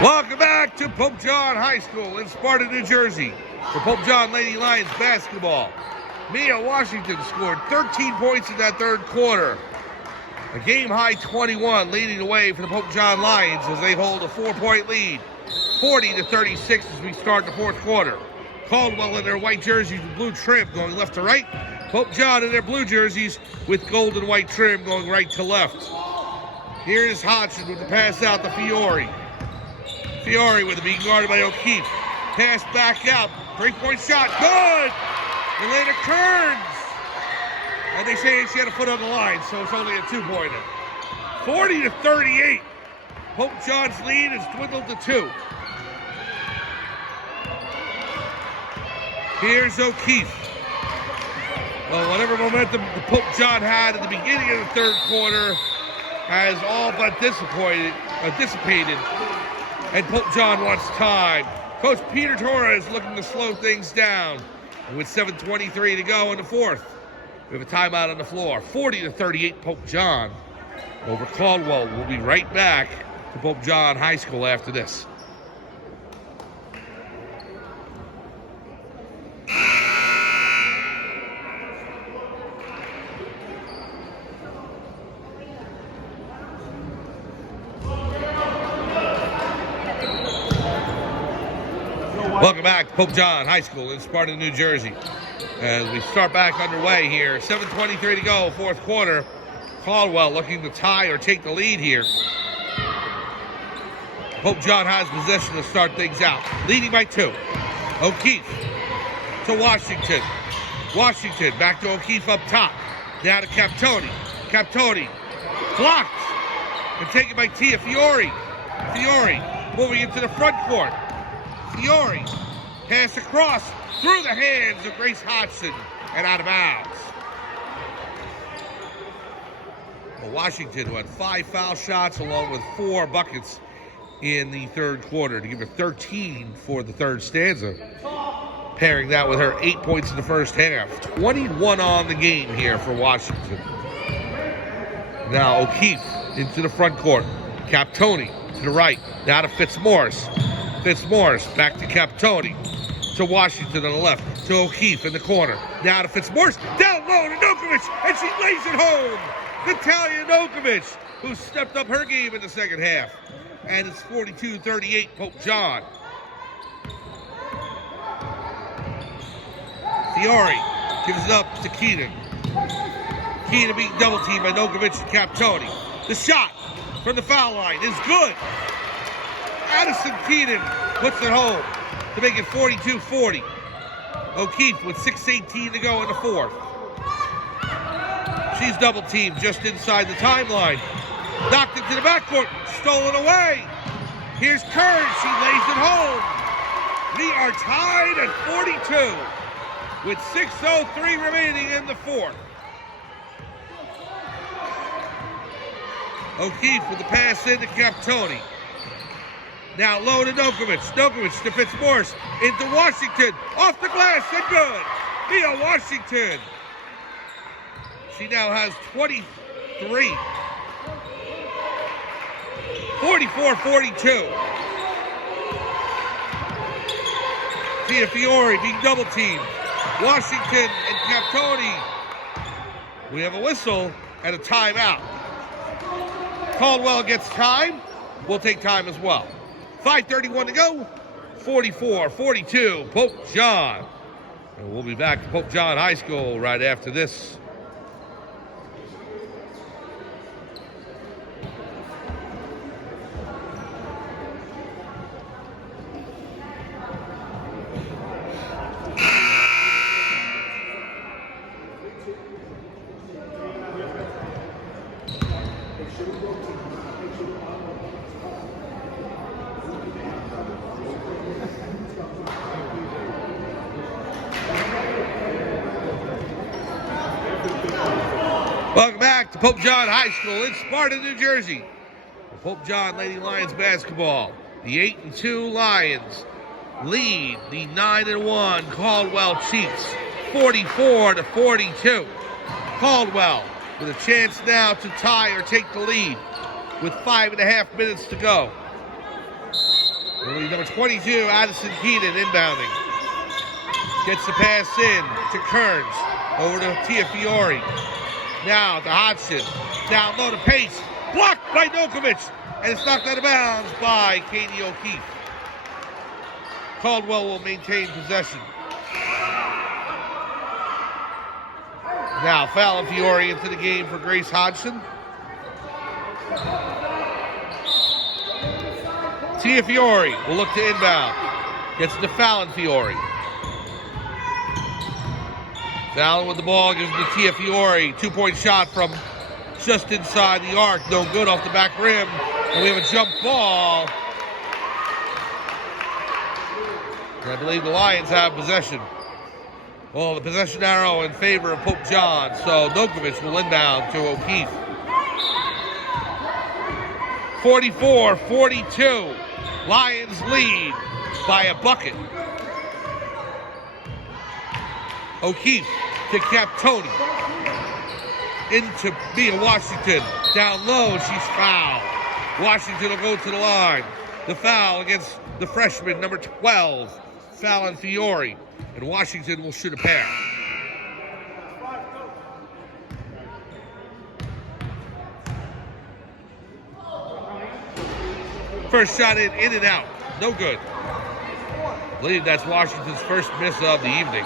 Welcome back to Pope John High School in Sparta, New Jersey for Pope John Lady Lions basketball. Mia Washington scored 13 points in that third quarter. A game-high 21 leading the way for the Pope John Lions as they hold a 4-point lead, 40-36 as we start the fourth quarter. Caldwell in their white jerseys with blue trim going left to right. Pope John in their blue jerseys with gold and white trim going right to left. Here is Hodgson with the pass out to Fiore. Fiore with it being guarded by O'Keefe. Pass back out. 3-point shot. Good! Elena Kearns. And they say she had a foot on the line, so it's only a 2-pointer. 40-38. Pope John's lead is dwindled to 2. Here's O'Keefe. Well, whatever momentum the Pope John had at the beginning of the third quarter has all but dissipated. And Pope John wants time. Coach Peter Torres looking to slow things down. And with 7:23 to go in the fourth, we have a timeout on the floor. 40-38 Pope John over Caldwell. We'll be right back to Pope John High School after this. Welcome back to Pope John High School in Sparta, New Jersey. As we start back underway here, 7:23 to go, fourth quarter. Caldwell looking to tie or take the lead here. Pope John has possession to start things out. Leading by 2. O'Keefe to Washington. Washington back to O'Keefe up top. Now to Captoni. Captoni blocked and taken by Tia Fiore. Fiore moving into the front court. Fiore, pass across through the hands of Grace Hodgson and out of bounds. Well, Washington, who had 5 foul shots along with 4 buckets in the third quarter to give her 13 for the third stanza. Pairing that with her 8 points in the first half. 21 on the game here for Washington. Now O'Keefe into the front court. Captoni to the right. Now to Fitzmaurice. Fitzmaurice back to Captoni, to Washington on the left, to O'Keefe in the corner. Now to Fitzmaurice, down low to Nokovic, and she lays it home. Natalia Nokovic, who stepped up her game in the second half. And it's 42-38 Pope John. Fiore gives it up to Keenan. Keenan being double-teamed by Nokovic and Captoni. The shot from the foul line is good. Addison Keenan puts it home to make it 42-40. O'Keefe with 6:18 to go in the fourth. She's double-teamed just inside the timeline. Knocked into the backcourt, stolen away. Here's Kearns, she lays it home. We are tied at 42 with 6:03 remaining in the fourth. O'Keefe with the pass into Captoni. Now low to Nokovic. Nokovic to Fitzmaurice. Into Washington. Off the glass and good. Mia Washington. She now has 23. 44-42. Tia Fiore being double teamed. Washington and Captoni. We have a whistle and a timeout. Caldwell gets time. We'll take time as well. 5:31 to go, 44-42, Pope John. And we'll be back to Pope John High School right after this. Welcome back to Pope John High School in Sparta, New Jersey. For Pope John Lady Lions basketball. The 8-2 Lions lead the 9-1 Caldwell Chiefs, 44-42. Caldwell with a chance now to tie or take the lead with 5.5 minutes to go. Number 22, Addison Keenan, inbounding. Gets the pass in to Kearns. Over to Tiafiore. Now to Hodgson. Down low to Pace. Blocked by Nokovic. And it's knocked out of bounds by Katie O'Keefe. Caldwell will maintain possession. Now foul Fiore into the game for Grace Hodgson. Tiafiore will look to inbound. Gets to Fallon Fiore. Fallon with the ball, gives it to Tiafiore. 2-point shot from just inside the arc. No good off the back rim. And we have a jump ball. And I believe the Lions have possession. Well, the possession arrow in favor of Pope John. So Nokovic will inbound to O'Keefe. 44-42. Lions lead by a bucket. O'Keefe to Captoni. Into Mia Washington. Down low, she's fouled. Washington will go to the line. The foul against the freshman, number 12, Fallon Fiore. And Washington will shoot a pair. First shot in and out. No good. I believe that's Washington's first miss of the evening.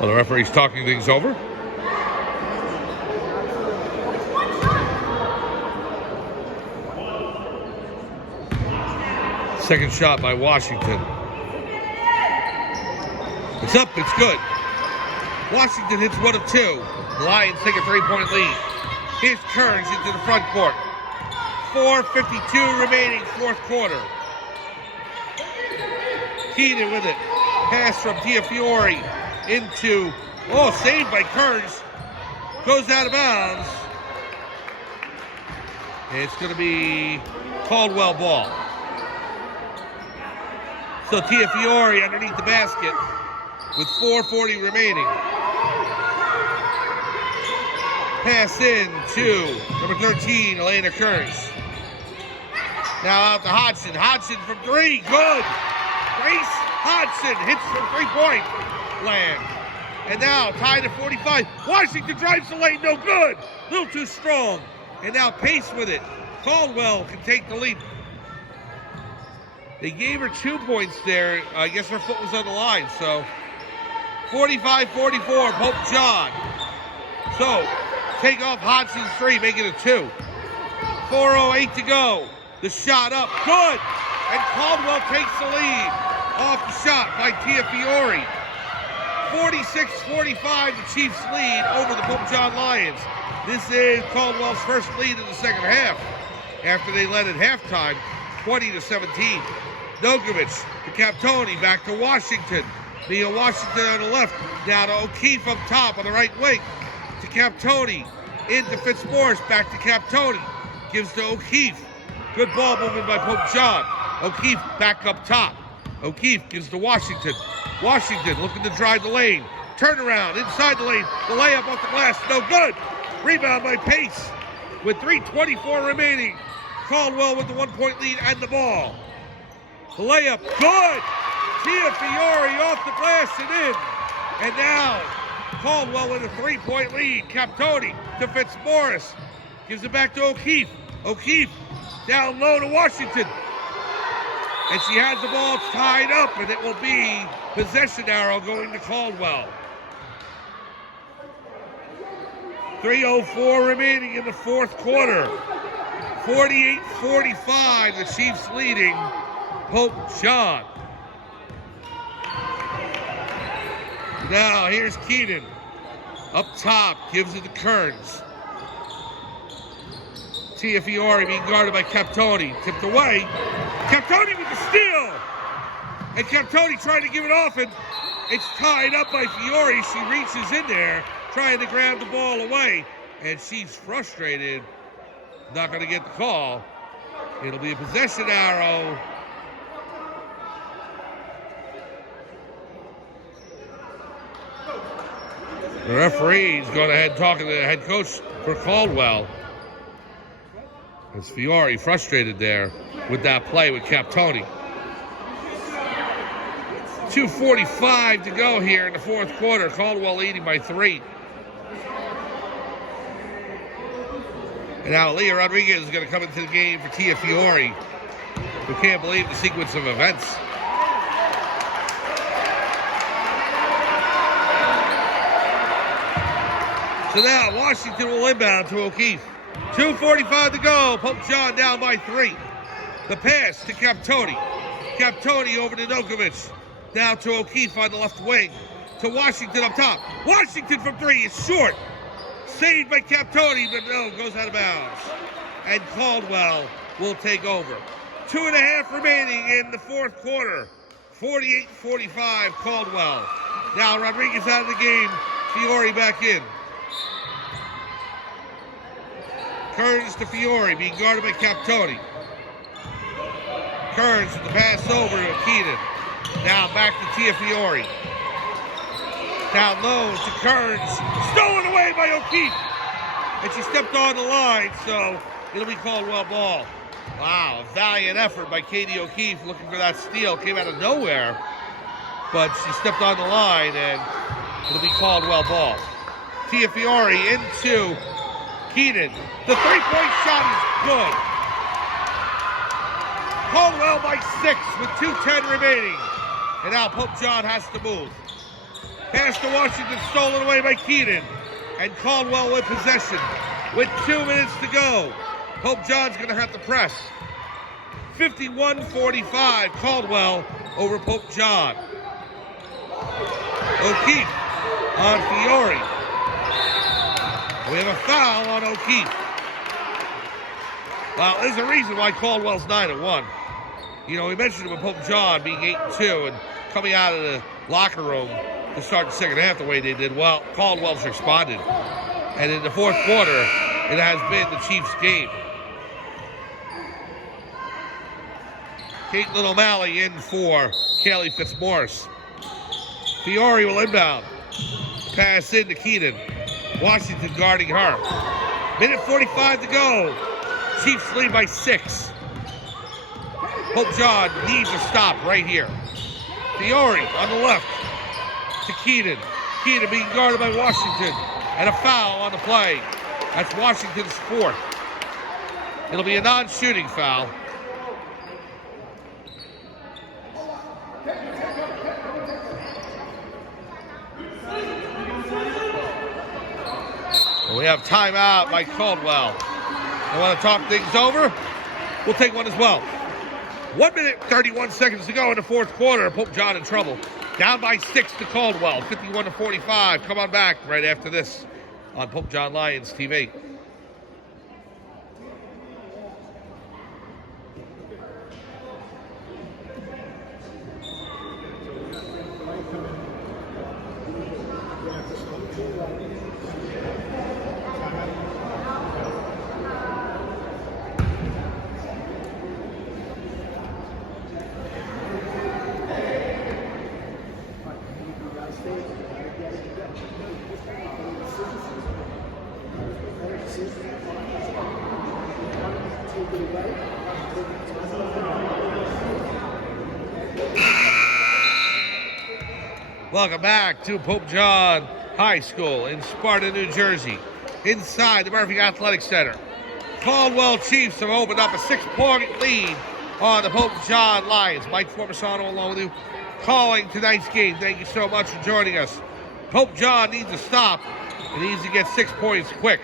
Well, the referee's talking things over. Second shot by Washington. It's up, it's good. Washington hits one of two. The Lions take a 3-point lead. Here's Kearns into the front court. 4:52 remaining, fourth quarter. Keenan with it. Pass from Tiafiore into, saved by Kearns. Goes out of bounds. It's going to be Caldwell ball. So Tiafiore underneath the basket with 4:40 remaining. Pass in to number 13, Elena Kearns. Now out to Hodgson. Hodgson from three. Good. Grace Hodgson hits from 3-point land. And now tied at 45. Washington drives the lane. No good. A little too strong. And now Pace with it. Caldwell can take the lead. They gave her 2 points there. I guess her foot was on the line. So 45-44, Pope John. So take off Hodgson's three, make it a 2. 4:08 to go. The shot up, good. And Caldwell takes the lead off the shot by Tiafiore. 46-45, the Chiefs lead over the Pope John Lions. This is Caldwell's first lead in the second half after they led at halftime, 20-17. Nokovic to Captoni, back to Washington. Mia Washington on the left, down to O'Keefe up top on the right wing. To Captoni, into Fitzmaurice, back to Captoni. Gives to O'Keefe. Good ball movement by Pope John. O'Keefe back up top. O'Keefe gives to Washington. Washington looking to drive the lane. Turnaround inside the lane. The layup off the glass, no good. Rebound by Pace with 3:24 remaining. Caldwell with the 1-point lead and the ball. The layup, good. Tiafiore off the glass and in. And now Caldwell with a 3-point lead. Captoni to Fitzmaurice. Gives it back to O'Keefe. O'Keefe down low to Washington. And she has the ball tied up, and it will be possession arrow going to Caldwell. 3:04 remaining in the fourth quarter. 48-45, the Chiefs leading Pope John. Now here's Keenan. Up top, gives it to Kearns. Tiafiore being guarded by Captoni. Tipped away. Captoni with the steal. And Captoni trying to give it off, and it's tied up by Fiore. She reaches in there, trying to grab the ball away. And she's frustrated. Not going to get the call. It'll be a possession arrow. The referee's going ahead talking to the head coach for Caldwell. As Fiore frustrated there with that play with Captoni. 2:45 to go here in the fourth quarter. Caldwell leading by 3. And now Leah Rodriguez is going to come into the game for Tia Fiore. We can't believe the sequence of events. So now Washington will inbound to O'Keefe. 2:45 to go. Pope John down by 3. The pass to Captoni. Captoni over to Nokovic. Now to O'Keefe on the left wing. To Washington up top. Washington from 3 is short. Saved by Captoni, but no, goes out of bounds. And Caldwell will take over. 2.5 remaining in the fourth quarter. 48-45 Caldwell. Now Rodriguez out of the game. Fiore back in. Kearns to Fiore, being guarded by Captoni. Kearns with the pass over to Keenan. Now back to Tia Fiore. Down low to Kearns. Stolen away by O'Keefe. And she stepped on the line, so it'll be Caldwell ball. Wow, a valiant effort by Katie O'Keefe looking for that steal. Came out of nowhere, but she stepped on the line, and it'll be Caldwell ball. Tia Fiore into Keenan. The three-point shot is good. Caldwell by 6 with 2:10 remaining. And now Pope John has to move. Pass to Washington, stolen away by Keenan. And Caldwell with possession. With 2 minutes to go. Pope John's going to have to press. 51-45, Caldwell over Pope John. O'Keefe on Fiore. We have a foul on O'Keefe. Well, there's a reason why Caldwell's 9-1. You know, we mentioned it with Pope John being 8-2 and coming out of the locker room to start the second half the way they did. Well, Caldwell's responded. And in the fourth quarter, it has been the Chiefs' game. Caitlin O'Malley in for Kaylee Fitzmaurice. Fiore will inbound. Pass in to Keenan. Washington guarding her. Minute 45 to go. Chiefs lead by 6. Pope John needs a stop right here. Fiore on the left to Keenan. Keenan being guarded by Washington. And a foul on the play. That's Washington's 4th. It'll be a non-shooting foul. We have timeout by Caldwell. I want to talk things over. We'll take one as well. 1 minute, 31 seconds to go in the fourth quarter. Pope John in trouble. Down by 6 to Caldwell. 51-45. Come on back right after this on Pope John Lions TV. Welcome back to Pope John High School in Sparta, New Jersey. Inside the Murphy Athletic Center. Caldwell Chiefs have opened up a 6-point lead on the Pope John Lions. Mike Formisano along with you calling tonight's game. Thank you so much for joining us. Pope John needs a stop. He needs to get 6 points quick.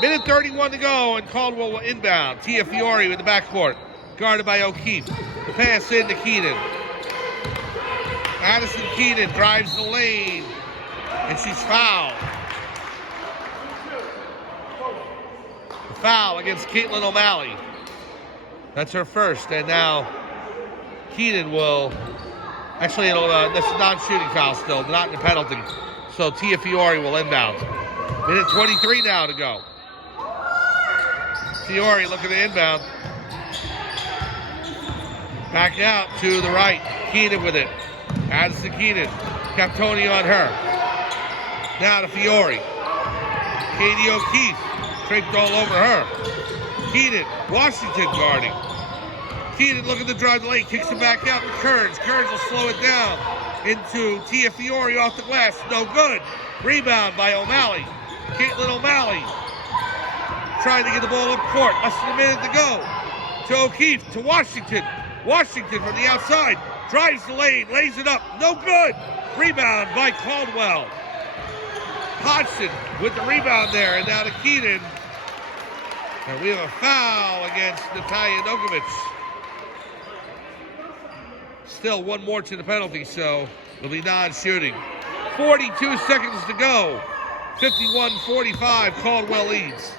Minute 31 to go, and Caldwell will inbound. Tia Fiore in the backcourt, guarded by O'Keefe. The pass in to Keenan. Addison Keenan drives the lane, and she's fouled. The foul against Caitlin O'Malley. That's her first, and now Keenan will... Actually, that's a non-shooting foul still, not in the penalty. So Tia Fiore will inbound. Minute 23 now to go. Fiore looking to inbound. Back out to the right. Keenan with it. Addison Keenan. Captoni on her. Now to Fiore. Katie O'Keefe draped all over her. Keenan, Washington guarding. Keenan looking to drive the lane, kicks it back out to Kearns. Kearns will slow it down into Tia Fiore off the glass. No good. Rebound by O'Malley. Caitlin O'Malley trying to get the ball up court. Less than a minute to go. To O'Keefe, to Washington. Washington from the outside. Drives the lane, lays it up. No good. Rebound by Caldwell. Hodgson with the rebound there. And now to Keenan. And we have a foul against Natalia Nokovic. Still one more to the penalty, so it'll be non-shooting. 42 seconds to go. 51-45, Caldwell leads.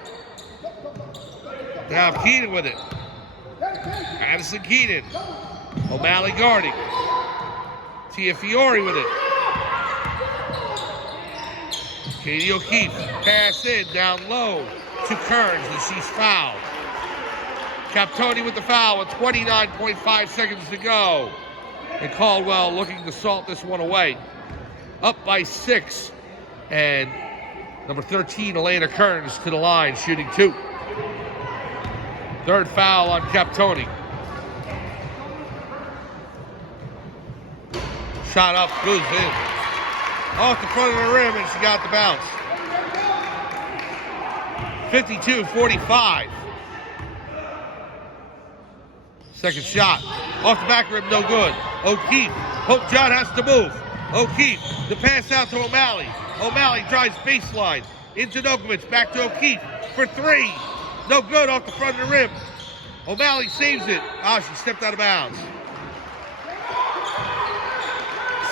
Now Keenan with it. Addison Keenan. O'Malley guarding. Tia Fiore with it. Katie O'Keefe, pass in, down low to Kearns, and she's fouled. Captoni with the foul with 29.5 seconds to go. And Caldwell looking to salt this one away. Up by 6. And number 13, Elena Kearns, to the line, shooting 2. Third foul on Captoni. Shot up, goes in. Off the front of the rim, and she got the bounce. 52-45. Second shot. Off the back rim, no good. O'Keefe. Hope John has to move. O'Keefe. The pass out to O'Malley. O'Malley drives baseline. Into Nokovic. Back to O'Keefe for 3. No good off the front of the rim. O'Malley saves it. She stepped out of bounds.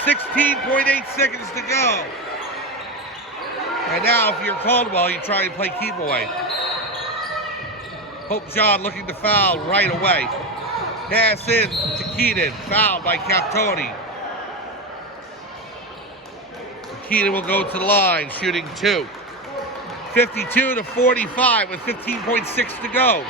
16.8 seconds to go. And now, if you're Caldwell, you try and play keep away. Hope John looking to foul right away. Pass in to Keenan. Fouled by Captoni. Keenan will go to the line, shooting 2. 52-45 with 15.6 to go.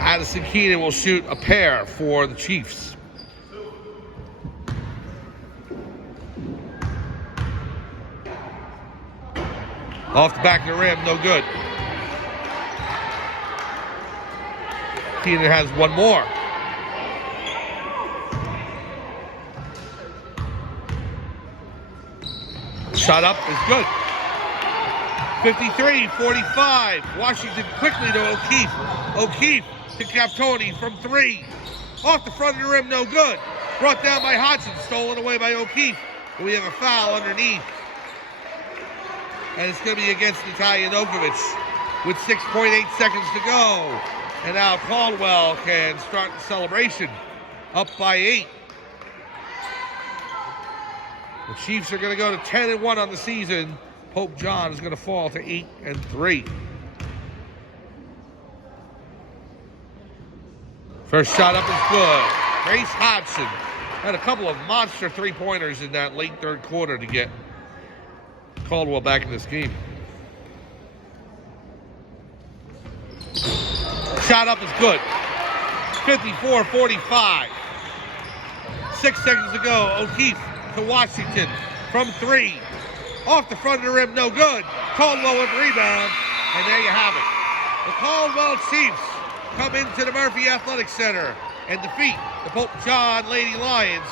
Addison Keenan will shoot a pair for the Chiefs. Off the back of the rim, no good. Keenan has one more. Shot up is good. 53-45. Washington quickly to O'Keefe. O'Keefe to Captoni from 3. Off the front of the rim, no good. Brought down by Hodgson, stolen away by O'Keefe. We have a foul underneath. And it's going to be against Natalia Nokovic with 6.8 seconds to go. And now Caldwell can start the celebration. Up by 8. The Chiefs are going to go to 10-1 on the season. Pope John is going to fall to 8-3. First shot up is good. Grace Hodgson had a couple of monster three-pointers in that late third quarter to get Caldwell back in this game. Shot up is good. 54-45. 6 seconds to go. O'Keefe to Washington from 3. Off the front of the rim, no good. Caldwell with rebound. And there you have it. The Caldwell Chiefs come into the Murphy Athletic Center and defeat the Pope John Lady Lions.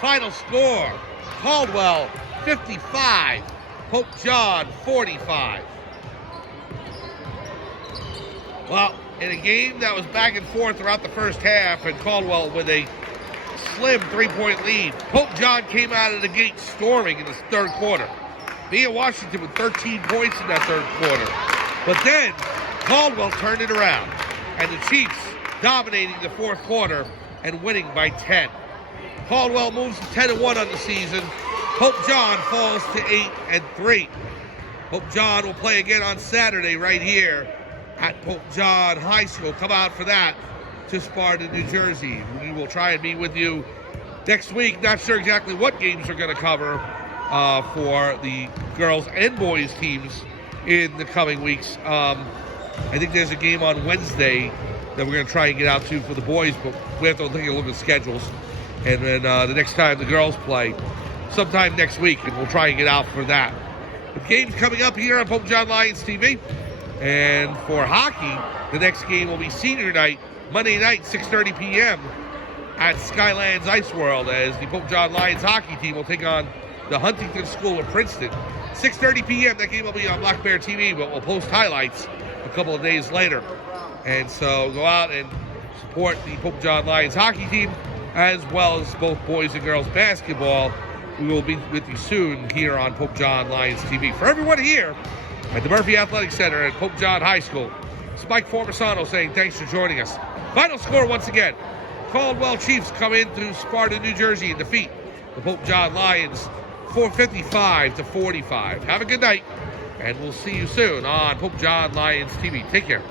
Final score, Caldwell 55, Pope John 45. Well, in a game that was back and forth throughout the first half, and Caldwell with a slim 3-point lead, Pope John came out of the gate storming in the third quarter. Mia Washington with 13 points in that third quarter. But then Caldwell turned it around, and the Chiefs dominating the fourth quarter and winning by 10. Caldwell moves to 10-1 on the season. Pope John falls to 8-3. Pope John will play again on Saturday right here at Pope John High School. Come out for that to Sparta, New Jersey. We will try and be with you next week. Not sure exactly what games we're going to cover for the girls and boys teams in the coming weeks. I think there's a game on Wednesday that we're going to try and get out to for the boys, but we have to take a look at schedules. And then the next time the girls play, sometime next week, and we'll try and get out for that. The game's coming up here on Pope John Lions TV. And for hockey, the next game will be senior night, Monday night, 6:30 p.m. at Skylands Ice World, as the Pope John Lions hockey team will take on the Huntington School of Princeton. 6:30 p.m. That game will be on Black Bear TV, but we'll post highlights a couple of days later. And so go out and support the Pope John Lions hockey team, as well as both boys and girls basketball. We will be with you soon here on Pope John Lions TV. For everyone here at the Murphy Athletic Center at Pope John High School, it's Mike Formisano saying thanks for joining us. Final score once again: Caldwell Chiefs come into Sparta, New Jersey, and defeat the Pope John Lions 455-45. Have a good night, and we'll see you soon on Pope John Lions TV. Take care.